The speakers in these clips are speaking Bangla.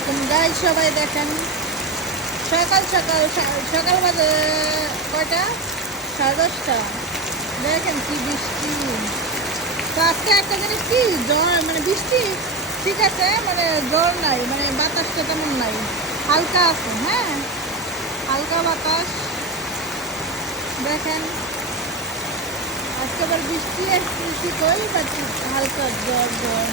আলাইকুম গাইস, সবাই দেখেন সকাল সকাল সকাল বাজে কয়টা? 10:30। দেখেন কি বৃষ্টি। তো আজকে একটা জিনিস কি, জ্বর মানে বৃষ্টি ঠিক আছে, মানে জ্বর নাই, মানে বাতাসটা তেমন নাই, হালকা আছে। হ্যাঁ, হালকা বাতাস। দেখেন আজকে আবার বৃষ্টি আসছে কই, বাট হালকা জ্বর জ্বর।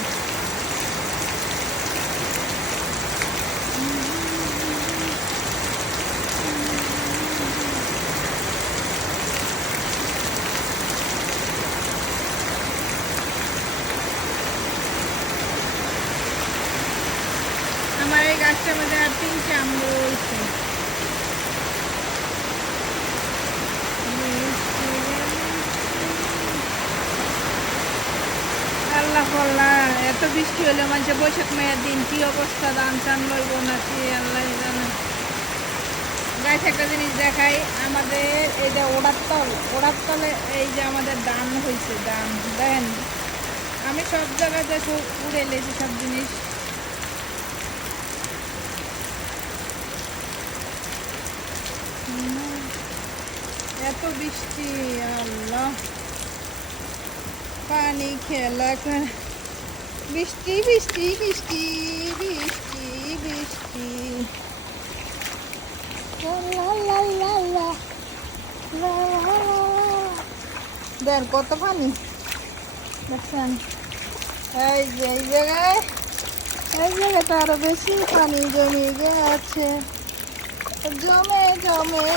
আমার এই গাছটার মধ্যে আর 3টে আম রয়েছে। আল্লাহ আল্লাহ, এত বৃষ্টি হলে মানে বৈশাখ মায়ের দিন কি অবস্থা, ধান চান লইব নাকি আল্লাহ জানে। গাছ একটা জিনিস দেখাই, আমাদের এই যে ওড়ার তলে এই যে আমাদের ধান হয়েছে, ধান দেখেন। আমি সব জায়গায় দেখো উড়ে এলেছি সব জিনিস। এত বৃষ্টি, আল্লাহ পানি খেলা বৃষ্টি বৃষ্টি বৃষ্টি বৃষ্টি বৃষ্টি। দেন কত পানি দেখছেন। এই যে এই জায়গায় তো আরো বেশি পানি জমে গেছে, জমে জমে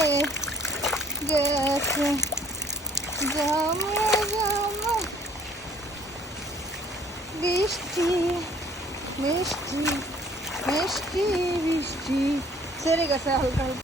গেছে, জমে জমে। বৃষ্টি মিষ্টি মিষ্টি বৃষ্টি ছেড়ে গেছে হালকা হালকা।